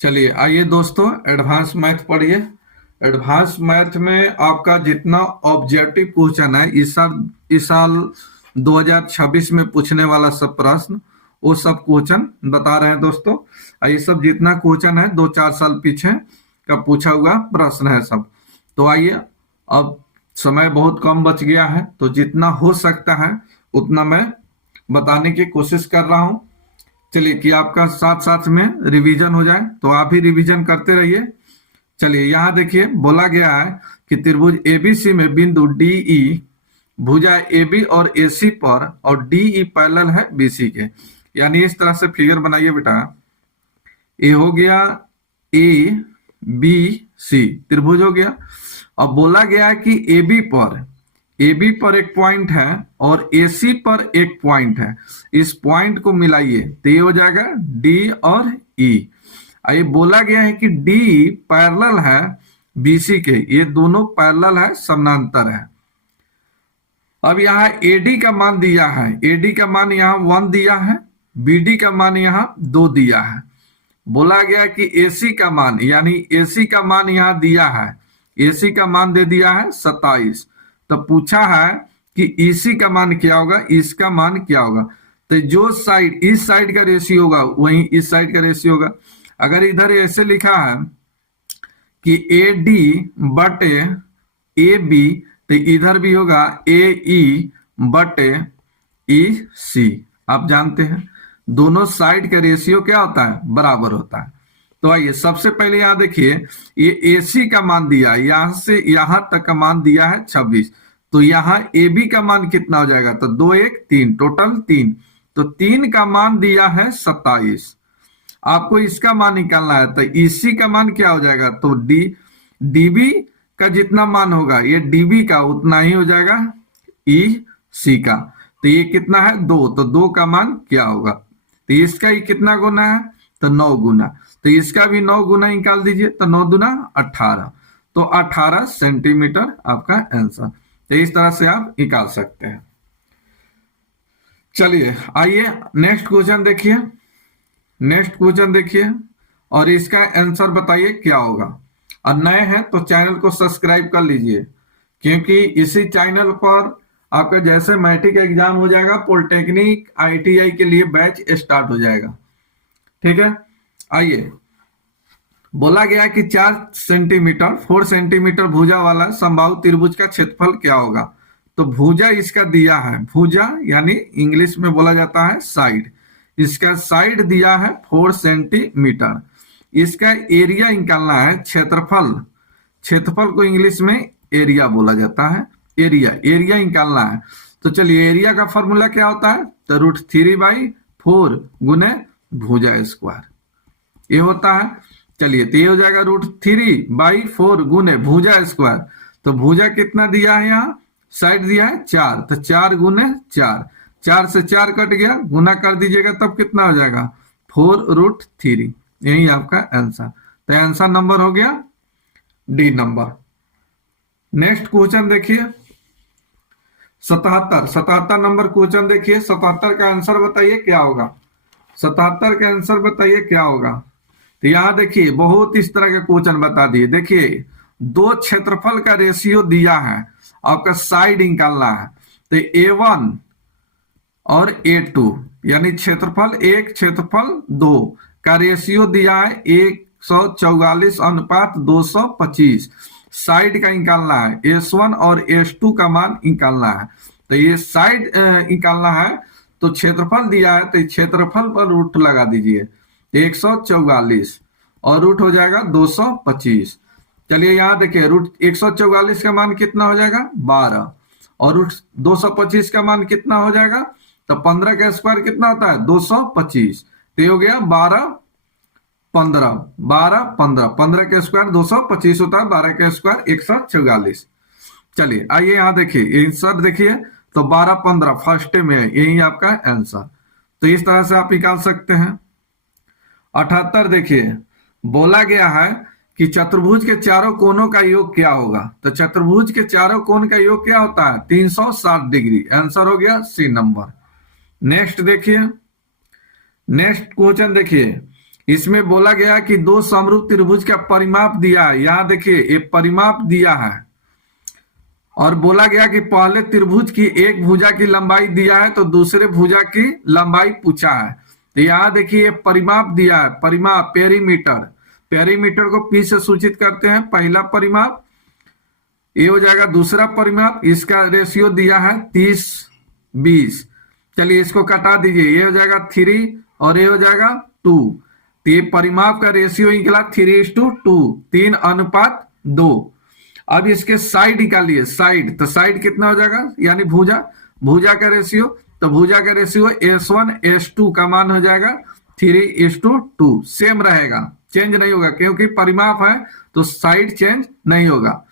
चलिए आइए दोस्तों, एडवांस मैथ पढ़िए। एडवांस मैथ में आपका जितना ऑब्जेक्टिव क्वेश्चन है इस साल 2026 में पूछने वाला सब प्रश्न, वो सब क्वेश्चन बता रहे हैं दोस्तों। ये सब जितना क्वेश्चन है 2-4 साल पीछे का पूछा हुआ प्रश्न है सब। तो आइए, अब समय बहुत कम बच गया है, तो जितना हो सकता है उतना मैं बताने की कोशिश कर रहा हूं। चलिए कि आपका साथ साथ में रिवीजन हो जाए, तो आप भी रिवीजन करते रहिए। चलिए यहाँ देखिए, बोला गया है कि त्रिभुज एबीसी में बिंदु डीई भुजा एबी और एसी पर और डीई पैरेलल है बीसी के। यानी इस तरह से फिगर बनाइए बेटा। ए हो गया, ए बी सी त्रिभुज हो गया। अब बोला गया है कि एबी पर एक पॉइंट है और एसी पर एक पॉइंट है। इस पॉइंट को मिलाइए तो ये हो जाएगा डी और ई। ये बोला गया है कि डी पैरेलल है बीसी के, ये दोनों पैरेलल है, समानांतर है। अब यहाँ एडी का मान दिया है, एडी का मान यहाँ 1 दिया है, बीडी का मान यहाँ 2 दिया है। बोला गया कि एसी का मान, यानी एसी का मान यहाँ दिया है, एसी का मान दे दिया है 27। तो पूछा है कि ईसी का मान क्या होगा, इसका मान क्या होगा। तो जो साइड, इस साइड का रेशियो होगा वही इस साइड का रेशियो होगा। अगर इधर ऐसे लिखा है कि ए डी बटे ए बी, तो इधर भी होगा ए ई बटे ई सी। आप जानते हैं दोनों साइड का रेशियो क्या होता है, बराबर होता है। तो आइए सबसे पहले यहाँ देखिए, ये एसी का मान दिया है, यहां से यहां तक का मान दिया है 26। तो यहाँ ए बी का मान कितना हो जाएगा, तो 2 1 3, टोटल 3। तो 3 का मान दिया है 27। आपको इसका मान निकालना है, तो इसी का मान क्या हो जाएगा, तो डीबी का जितना मान होगा ये डीबी का उतना ही हो जाएगा ई सी का। तो ये कितना है 2, तो 2 का मान क्या होगा, तो इसका ही कितना गुना है, तो 9 गुना। तो इसका भी 9 गुना निकाल दीजिए, तो 9 दूना 18, तो 18 सेंटीमीटर आपका आंसर। तो इस तरह से आप निकाल सकते हैं। चलिए आइए नेक्स्ट क्वेश्चन देखिए, नेक्स्ट क्वेश्चन देखिए और इसका आंसर बताइए क्या होगा। और नए हैं तो चैनल को सब्सक्राइब कर लीजिए, क्योंकि इसी चैनल पर आपका जैसे मैट्रिक एग्जाम हो जाएगा, पॉलिटेक्निक आईटीआई के लिए बैच स्टार्ट हो जाएगा। ठीक है, आइए बोला गया कि 4 सेंटीमीटर भुजा वाला समबाहु त्रिभुज का क्षेत्रफल क्या होगा। तो भुजा इसका दिया है, भुजा यानी इंग्लिश में बोला जाता है साइड, इसका साइड दिया है 4 सेंटीमीटर। इसका एरिया निकालना है, क्षेत्रफल, क्षेत्रफल को इंग्लिश में एरिया बोला जाता है, एरिया निकालना है। तो चलिए एरिया का फॉर्मूला क्या होता है, तो √3/4 गुने भुजा स्क्वायर, ये होता है। चलिए तो ये हो जाएगा √3/4 गुने भुजा स्क्वायर। तो भुजा कितना दिया है, यहाँ साइड दिया है 4, तो 4 गुने 4, 4 से 4 कट गया, गुना कर दीजिएगा तब कितना हो जाएगा 4√3। यही आपका आंसर। तो आंसर नंबर हो गया डी नंबर। नेक्स्ट क्वेश्चन देखिए 77 नंबर क्वेश्चन देखिए। 77 का आंसर बताइए क्या होगा, 77 का आंसर बताइए क्या होगा। तो यहां देखिए बहुत इस तरह के क्वेश्चन बता दिए। देखिए 2 क्षेत्रफल का रेशियो दिया है, आपका साइड निकालना है। तो A1 और A2 यानी क्षेत्रफल 1 क्षेत्रफल 2 का रेशियो दिया है 144:225। साइड का निकालना है, S1 और S2 का मान निकालना है। तो ये साइड निकालना है, तो क्षेत्रफल दिया है, तो क्षेत्रफल पर रूट लगा दीजिए, 144 और रूट हो जाएगा 225। चलिए यहाँ देखिए √144 का मान कितना हो जाएगा 12, और √225 का मान कितना हो जाएगा, तो 15 का स्क्वायर कितना होता है 225। तो ये हो गया 12 15, 12 15, 15 का स्क्वायर 225 होता है, 12 का स्क्वायर 144। चलिए आइए यहाँ देखिए आंसर देखिए, तो 12 15 फर्स्ट में है, यही आपका आंसर। तो इस तरह से आप निकाल सकते हैं। 78 देखिए, बोला गया है कि चतुर्भुज के चारों कोनों का योग क्या होगा। तो चतुर्भुज के चारों कोण का योग क्या होता है 360 डिग्री। आंसर हो गया सी नंबर। नेक्स्ट देखिए, नेक्स्ट क्वेश्चन देखिए, इसमें बोला गया कि दो समरूप त्रिभुज का परिमाप दिया है, यहां देखिए ये परिमाप दिया है, और बोला गया कि पहले त्रिभुज की एक भुजा की लंबाई दिया है तो दूसरे भुजा की लंबाई पूछा है। तो यहां देखिए परिमाप दिया है, परिमाप पेरीमीटर, पेरीमीटर को पी से सूचित करते हैं, पहला परिमाप ये हो जाएगा, दूसरा परिमाप इसका रेशियो दिया है 30:20। चलिए इसको कटा दीजिए, ये हो जाएगा 3 और ये हो जाएगा 2। तो ये परिमाप का रेशियो निकला 3:2, 3:2। अब इसके साइड निकालिए, साइड, तो साइड कितना हो जाएगा, यानी भुजा, भुजा का रेशियो, तो भुजा का रेशियो S1 S2 का मान हो जाएगा 3:2, सेम रहेगा, चेंज नहीं होगा, क्योंकि परिमाप है तो साइड चेंज नहीं होगा।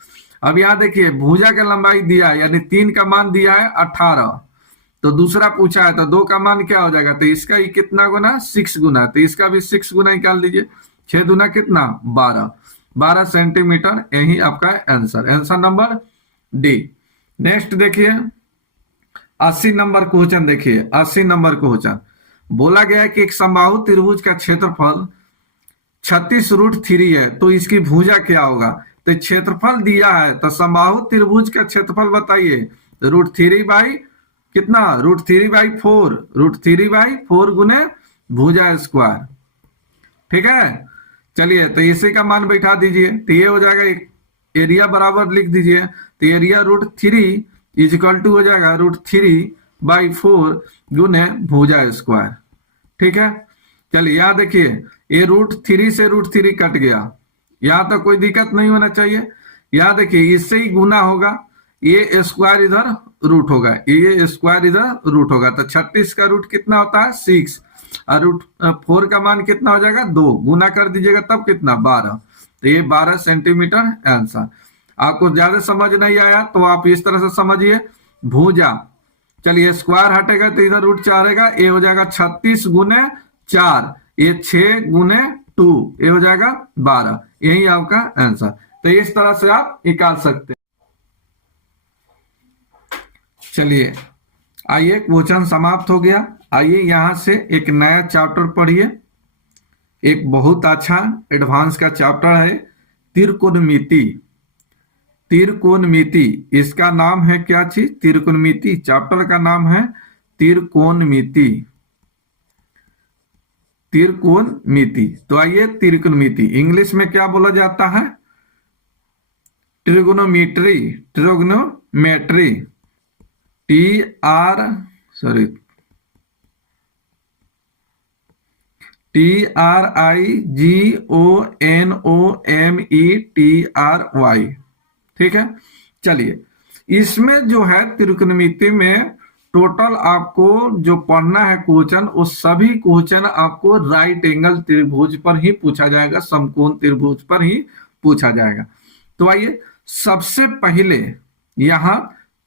अब यहां देखिए भुजा का लंबाई दिया है, यानी 3 का मान दिया है 18, तो दूसरा पूछा है तो 2 का मान क्या हो जाएगा, तो इसका ही कितना गुना, 6 गुना, तो इसका भी 6 गुना निकाल दीजिए, 6 दूना कितना, 12 सेंटीमीटर। यही आपका answer, answer number D. Next देखिए 80 नंबर क्वेश्चन, देखिए 80 नंबर क्वेश्चन बोला गया है कि एक समबाहु त्रिभुज का क्षेत्रफल 36√3 है, तो इसकी भुजा क्या होगा। तो क्षेत्रफल दिया है तो समबाहु त्रिभुज का क्षेत्रफल बताइए, √3 कितना, √3/4, √3/4 गुने भुजा स्क्वायर, ठीक है। चलिए तो इसी का मान बैठा दीजिए, तो ये हो जाएगा, एरिया बराबर लिख दीजिए, तो एरिया √3 इक्वल टू हो जाएगा √3/4 गुने भुजा स्क्वायर, ठीक है। चलिए यहाँ देखिए ये √3 से √3 कट गया, यहाँ तो कोई दिक्कत नहीं होना चाहिए। यहाँ देखिए इससे ही गुना होगा, ये स्क्वायर इधर रूट होगा, ये स्क्वायर इधर रूट होगा, तो 36 का रूट कितना होता है 6, और √4 का मान कितना हो जाएगा 2, गुना कर दीजिएगा तब कितना 12, तो ये 12 सेंटीमीटर आंसर। आपको ज्यादा समझ नहीं आया तो आप इस तरह से समझिए भुजा, चलिए स्क्वायर हटेगा तो इधर √4 रहेगा, ये हो जाएगा 36 गुने 4, ये 6 गुने 2, ये हो जाएगा 12, यही आपका आंसर। तो इस तरह से आप निकाल सकते हैं। चलिए आइए क्वेश्चन समाप्त हो गया। आइए यहां से एक नया चैप्टर पढ़िए, एक बहुत अच्छा एडवांस का चैप्टर है त्रिकोणमिति। त्रिकोणमिति इसका नाम है क्या चीज, त्रिकोणमिति, चैप्टर का नाम है त्रिकोणमिति, त्रिकोणमिति। तो आइए त्रिकोणमिति इंग्लिश में क्या बोला जाता है, ट्रिगोनोमेट्री, ट्रिगोनोमेट्री, TRIGONOMETRY, ठीक है। चलिए इसमें जो है त्रिकोणमिति में टोटल आपको जो पढ़ना है क्वेश्चन, वो सभी क्वेश्चन आपको राइट एंगल त्रिभुज पर ही पूछा जाएगा, समकोण त्रिभुज पर ही पूछा जाएगा। तो आइए सबसे पहले यहां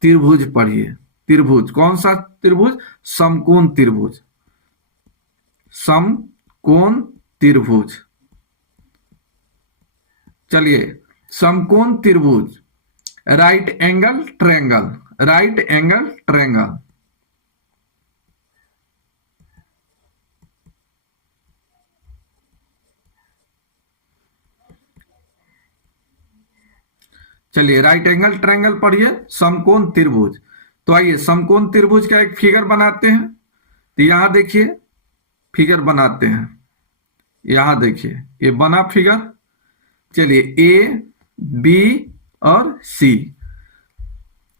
त्रिभुज पढ़िए, त्रिभुज कौन सा त्रिभुज, समकोण त्रिभुज, समकोण त्रिभुज। चलिए समकोण त्रिभुज, right angle triangle, right angle triangle. चलिए राइट एंगल ट्रायंगल पढ़िए, समकोण त्रिभुज। तो आइए समकोण त्रिभुज का एक फिगर बनाते हैं। तो यहां देखिए फिगर बनाते हैं, यहां देखिए ये बना फिगर। चलिए ए बी और सी,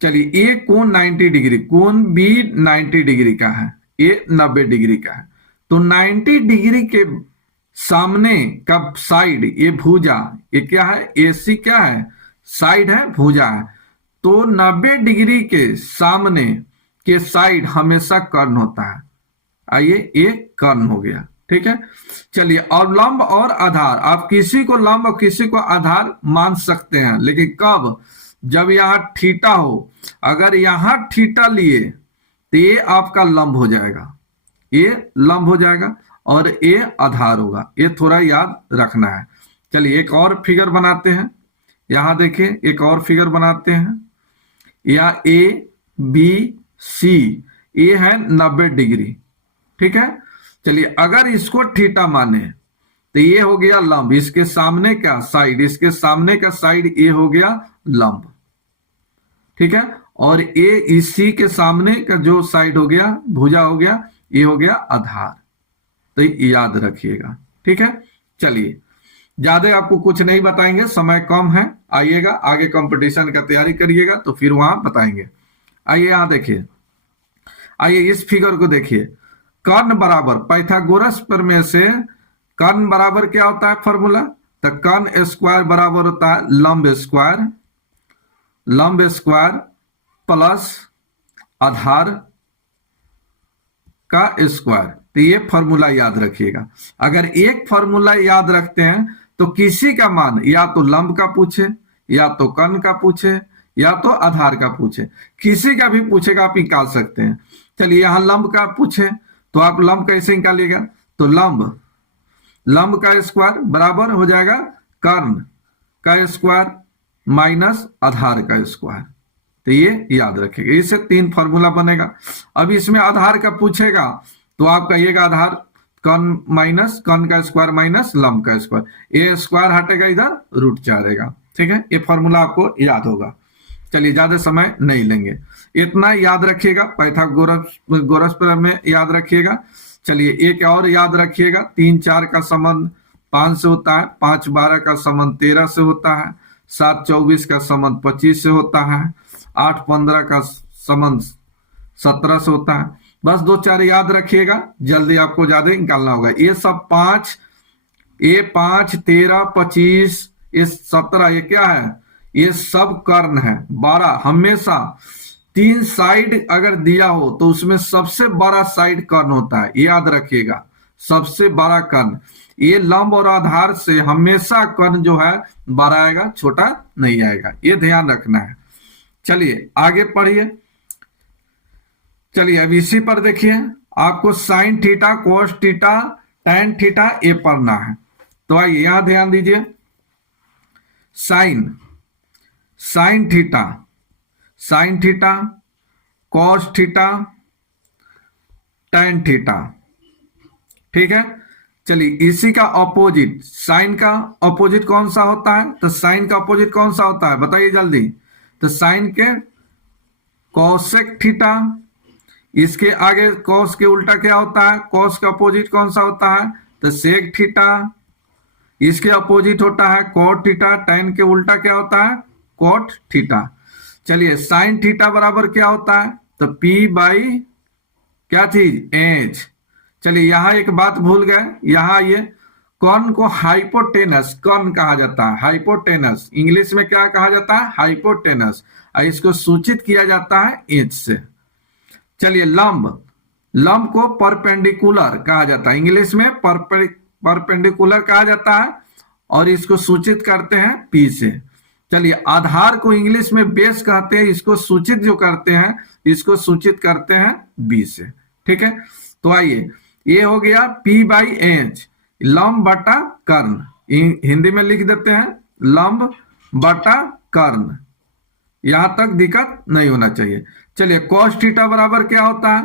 चलिए ए कोण 90 डिग्री, कोण बी 90 डिग्री का है, ए 90 डिग्री का है। तो 90 डिग्री के सामने का साइड ये भुजा, ये क्या है, ए सी क्या है, साइड है, भुजा है। तो 90 डिग्री के सामने के साइड हमेशा कर्ण होता है। आइए ये कर्ण हो गया, ठीक है। चलिए और लंब और आधार, आप किसी को लंब और किसी को आधार मान सकते हैं, लेकिन कब, जब यहां थीटा हो। अगर यहां थीटा लिए तो ये आपका लंब हो जाएगा, ये लंब हो जाएगा और ये आधार होगा, ये थोड़ा याद रखना है। चलिए एक और फिगर बनाते हैं, यहां देखिए एक और फिगर बनाते हैं। यह ए बी सी, ये है 90 डिग्री, ठीक है। चलिए अगर इसको थीटा माने तो ये हो गया लंब, इसके सामने का साइड, इसके सामने का साइड ये हो गया लंब, ठीक है। और ये इसी के सामने का जो साइड हो गया, भुजा हो गया, ये हो गया आधार। तो याद रखिएगा, ठीक है। चलिए, ज्यादा आपको कुछ नहीं बताएंगे, समय कम है। आइएगा आगे कंपटीशन का तैयारी करिएगा तो फिर वहां बताएंगे। आइए यहां देखिए, आइए इस फिगर को देखिए। कर्ण बराबर पाइथागोरस प्रमेय से कर्ण बराबर क्या होता है फॉर्मूला? तो कर्ण स्क्वायर बराबर होता है लंब स्क्वायर, लंब स्क्वायर प्लस आधार का स्क्वायर। तो ये फॉर्मूला याद रखिएगा। अगर एक फॉर्मूला याद रखते हैं तो किसी का मान या तो लंब का पूछे, या तो कर्ण का पूछे, या तो आधार का पूछे, किसी का भी पूछेगा आप निकाल सकते हैं। चलिए यहां लंब का पूछे तो आप लंब कैसे निकालिएगा? तो लंब का स्क्वायर बराबर हो जाएगा कर्ण का स्क्वायर माइनस आधार का स्क्वायर। तो ये याद रखिएगा, इससे 3 फॉर्मूला बनेगा। अब इसमें आधार का पूछेगा तो आप कहिएगा आधार कर्ण माइनस कर्ण का स्क्वायर माइनस लंब का स्क्वायर, ये स्क्वायर हटेगा इधर, √4 रहेगा, ठीक है। ये फॉर्मूला आपको याद होगा। चलिए ज्यादा समय नहीं लेंगे, इतना याद रखिएगा। पाइथागोरस प्रमेय याद रखिएगा। चलिए एक और याद रखिएगा, 3-4 का संबंध 5 से होता है, 5-12 का संबंध 13 से होता है, 7-24 का संबंध 25 से होता है, 8-15 का संबंध 17 से होता है। बस 2-4 याद रखिएगा, जल्दी आपको ज्यादा निकालना होगा। ये सब 5, ये 5, 13, 25, ये 17, ये क्या है? ये सब कर्ण है। 12 हमेशा 3 साइड अगर दिया हो तो उसमें सबसे बड़ा साइड कर्ण होता है, याद रखिएगा, सबसे बड़ा कर्ण। ये लंब और आधार से हमेशा कर्ण जो है बड़ा आएगा, छोटा नहीं आएगा, ये ध्यान रखना है। चलिए आगे पढ़िए। चलिए अब इसी पर देखिए, आपको sine theta, cos theta, tan theta ये पढ़ना है। तो आइए यहां ध्यान दीजिए। Sine theta, cos theta, tan theta, ठीक है। चलिए इसी का ऑपोजिट, साइन का ऑपोजिट कौन सा होता है? तो साइन का ऑपोजिट कौन सा होता है बताइए जल्दी। तो साइन के कॉसेक थीटा, इसके आगे कॉस के उल्टा क्या होता है? कॉस का अपोजिट कौन सा होता है? तो सेक थीटा। इसके अपोजिट होता है कॉट थीटा। टैन के उल्टा क्या होता है? Cot theta. चलिए साइन थीटा बराबर क्या होता है? तो P बाई क्या चीज? H। चलिए यहां एक बात भूल गए, यहां ये कर्ण को हाइपोटेनस कर्ण कहा जाता है। हाइपोटेनस इंग्लिश में क्या कहा जाता है? हाइपोटेनस। इसको सूचित किया जाता है H से। चलिए लंब को परपेंडिकुलर कहा जाता है, इंग्लिश में परपेंडिकुलर कहा जाता है, और इसको सूचित करते हैं P से। चलिए आधार को इंग्लिश में बेस कहते हैं, इसको सूचित जो करते हैं इसको सूचित करते हैं B से, ठीक है। तो आइए ये हो गया P बाई H, लंब बटा कर्ण, हिंदी में लिख देते हैं लंब बटा कर्ण, यहां तक दिक्कत नहीं होना चाहिए। चलिए कॉस थीटा बराबर क्या होता है?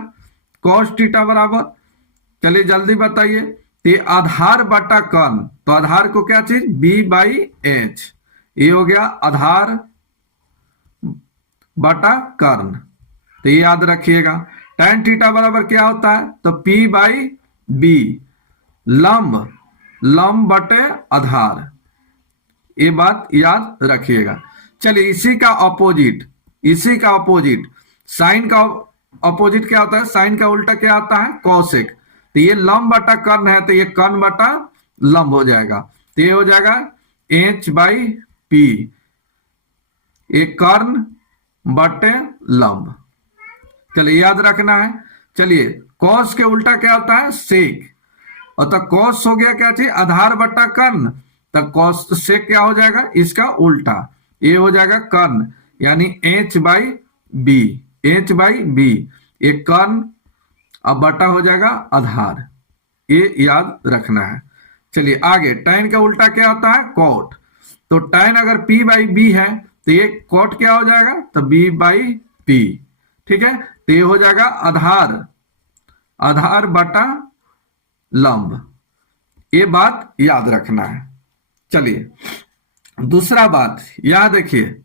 कॉस थीटा बराबर, चलिए जल्दी बताइए। ये आधार बटा कर्ण, तो आधार को क्या चीज? B बाई H, ये हो गया आधार बटा कर्ण, तो ये याद रखिएगा। टैन थीटा बराबर क्या होता है? तो P बाई B, लंब बटे आधार, ये बात याद रखिएगा। चलिए इसी का अपोजिट साइन का अपोजिट क्या होता है? साइन का उल्टा क्या होता है? कॉसेक। तो ये लंब बटा कर्ण है, तो ये कर्ण बटा लंब हो जाएगा, तो ये हो जाएगा H बाई P, ये कर्ण बटे लंब। चलिए याद रखना है। चलिए कॉस के उल्टा क्या होता है? सेक। और तो कॉस हो गया क्या चीज? आधार बटा कर्ण, तो कॉस तो सेक क्या हो जाएगा? इसका उल्टा, ये हो जाएगा कर्ण, यानी H बाई B, ये कर्ण अब बटा हो जाएगा आधार, ये याद रखना है। चलिए आगे, टैन का उल्टा क्या होता है? कॉट। तो टैन अगर P बाई B है तो ये कॉट क्या हो जाएगा? तो B बाई P, ठीक है। तो ये हो जाएगा आधार बटा लंब, ये बात याद रखना है। चलिए दूसरा बात याद देखिए,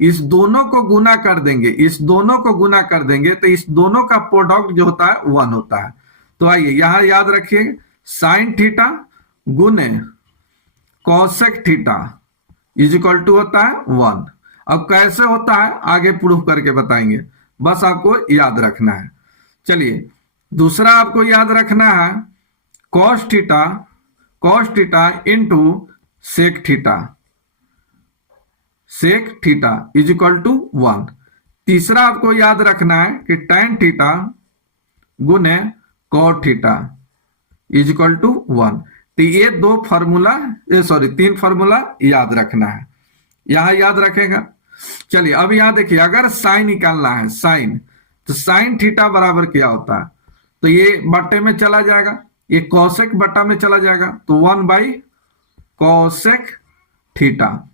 इस दोनों को गुना कर देंगे, इस दोनों को गुना कर देंगे तो इस दोनों का प्रोडक्ट जो होता है 1 होता है। तो आइए यहां याद रखिए, साइन थीटा गुने cosec theta is equal to होता है 1। अब कैसे होता है आगे प्रूफ करके बताएंगे, बस आपको याद रखना है। चलिए दूसरा आपको याद रखना है cos theta into sec theta, sec theta is equal to 1। तीसरा आपको याद रखना है कि टैन थीटा गुने cot theta is equal to 1। तो ये तीन फार्मूला याद रखना है, यहां याद रखेगा। चलिए अब यहां देखिए, अगर साइन निकालना है साइन, तो साइन थीटा बराबर क्या होता है, तो ये बट्टे में चला जाएगा, ये कॉसेक बट्टा में चला जाएगा, तो 1 कॉसेक थीटा।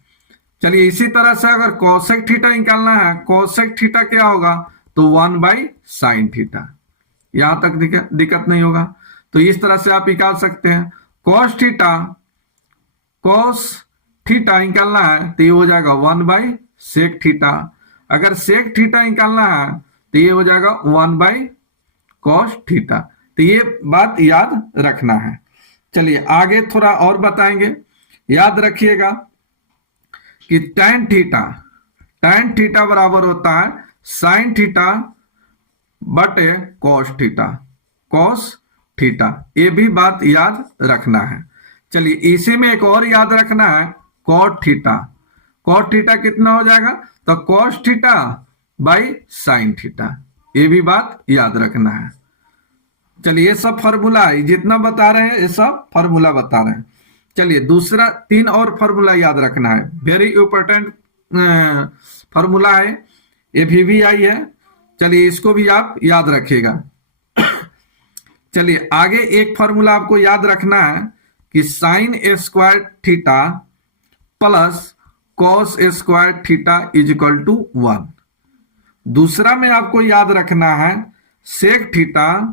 चलिए इसी तरह से अगर कॉसेक थीटा निकालना है, कॉसेक थीटा क्या होगा, तो 1 साइन थीटा। यहां तक दिक्कत नहीं होगा। तो इस तरह से आप निकाल सकते हैं। कॉस थीटा निकालना है तो ये हो जाएगा 1 सेक थीटा। अगर सेक थीटा निकालना है तो ये हो जाएगा 1 कॉस थीटा। तो ये बात याद रखना है। चलिए आगे थोड़ा और बताएंगे। याद रखिएगा कि टैन थीटा बराबर होता है साइन थीटा बटे कॉस थीटा। ये भी बात याद रखना है। चलिए इसी में एक और याद रखना है कॉट थीटा कितना हो जाएगा, तो cos theta by sine theta. ये भी बात याद रखना है। चलिए ये सब फार्मूला है, जितना बता रहे हैं ये सब फार्मूला बता रहे हैं। चलिए दूसरा 3 और फार्मूला याद रखना है, वेरी इंपॉर्टेंट फार्मूला है, ये VVI है। चलिए इसको भी आप याद रखिएगा। चलिए आगे एक फार्मूला आपको याद रखना है कि sine square theta plus cos square theta is equal to 1। दूसरा में आपको याद रखना है sec theta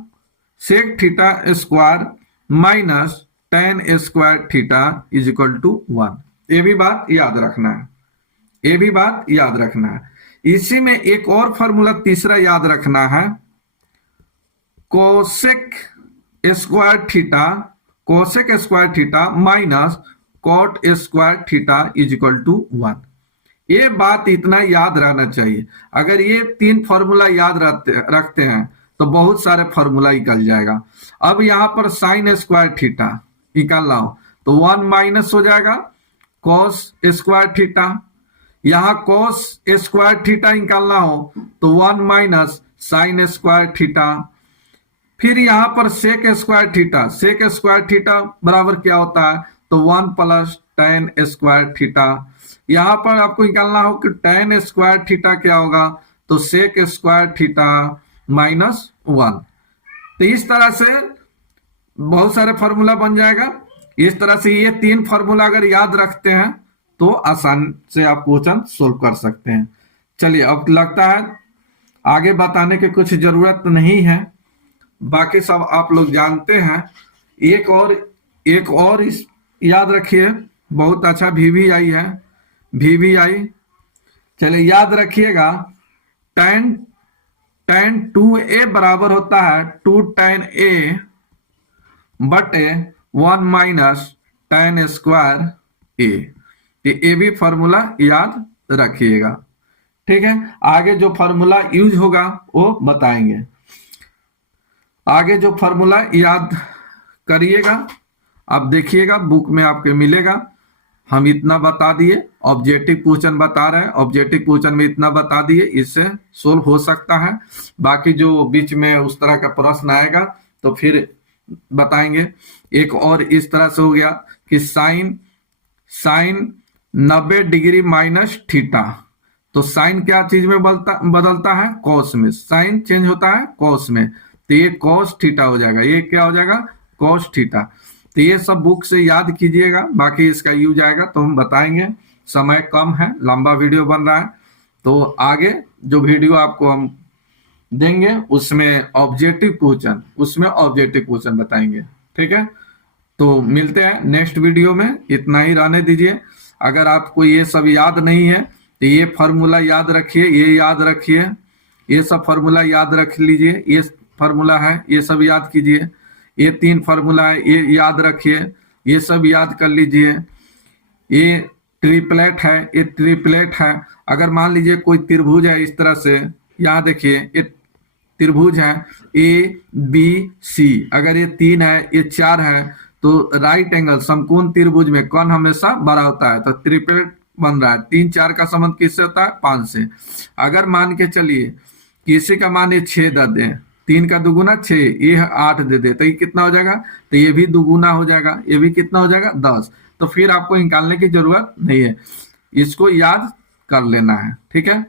square minus tan square theta is equal to 1। ये भी बात याद रखना है, ये भी बात याद रखना है। इसी में एक और फार्मूला तीसरा याद रखना है, cosec square theta minus cot square theta is equal to 1। ये बात इतना याद रहना चाहिए। अगर ये 3 फार्मूला याद रखते हैं तो बहुत सारे फार्मूला निकल जाएगा। अब यहां पर साइन स्क्वायर थीटा निकालना हो तो 1 माइनस हो जाएगा कॉस स्क्वायर थीटा। यहां कॉस स्क्वायर थीटा निकालना हो तो 1 माइनस साइन स्क्वायर थीटा। फिर यहां पर सेक स्क्वायर थीटा बराबर क्या होता है, तो 1 प्लस टेन स्क्वायर थीटा। यहां पर आपको निकालना हो कि टेन स्क्वायर थीटा क्या होगा, तो सेक स्क्वायर थीटा माइनस 1। तो इस तरह से बहुत सारे फार्मूला बन जाएगा। इस तरह से ये 3 फार्मूला अगर याद रखते हैं तो आसान से आप क्वेश्चन सोल्व कर सकते हैं। चलिए अब लगता है आगे बताने की कुछ जरूरत नहीं है, बाकी सब आप लोग जानते हैं। एक और इस याद रखिए, बहुत अच्छा VVI है, VVI। चलिए याद रखिएगा tan 2a बराबर होता है 2 tan a बटे 1 माइनस tan स्क्वायर a। ये भी फार्मूला याद रखिएगा, ठीक है। आगे जो फार्मूला यूज होगा वो बताएंगे। आगे जो फार्मूला याद करिएगा, आप देखिएगा बुक में आपके मिलेगा। हम इतना बता दिए, ऑब्जेक्टिव क्वेश्चन बता रहे हैं, ऑब्जेक्टिव क्वेश्चन में इतना बता दिए, इससे सोल्व हो सकता है। बाकी जो बीच में उस तरह का प्रश्न आएगा तो फिर बताएंगे। एक और इस तरह से हो गया कि साइन 90 डिग्री माइनस थीटा, तो साइन क्या चीज में बदलता है, कॉस में। साइन चेंज होता है कॉस में, तो ये कॉस थीटा हो जाएगा, ये क्या हो जाएगा, कॉस थीटा। तो ये सब बुक से याद कीजिएगा, बाकी इसका यूज आएगा तो हम बताएंगे। समय कम है, लंबा वीडियो बन रहा है, तो आगे जो वीडियो आपको हम देंगे उसमें ऑब्जेक्टिव क्वेश्चन बताएंगे, ठीक है। तो मिलते हैं नेक्स्ट वीडियो में, इतना ही रहने दीजिए। अगर आपको ये सब याद नहीं है तो ये फार्मूला याद रखिए, ये याद रखिए, ये सब फार्मूला याद रख लीजिए, ये फार्मूला है ये सब याद कीजिए, ये 3 फार्मूला है ये याद रखिए, ये सब याद कर लीजिए। ये ट्रिपलेट है, ये ट्रिपलेट है। अगर मान लीजिए कोई त्रिभुज है इस तरह से, यहाँ देखिए ये त्रिभुज है ए बी सी, अगर ये 3 है ये 4 है तो राइट एंगल समकोण त्रिभुज में कौन हमेशा बड़ा होता है, तो ट्रिपलेट बन रहा है। 3 4 का संबंध किससे होता है, 5 से। अगर मान के चलिए किसी का मान ये 6 दे दें, 3 का दुगुना 6, ये 8 दे दे तो ये कितना हो जाएगा, तो ये भी दुगुना हो जाएगा, ये भी कितना हो जाएगा 10। तो फिर आपको निकालने की जरूरत नहीं है, इसको याद कर लेना है, ठीक है।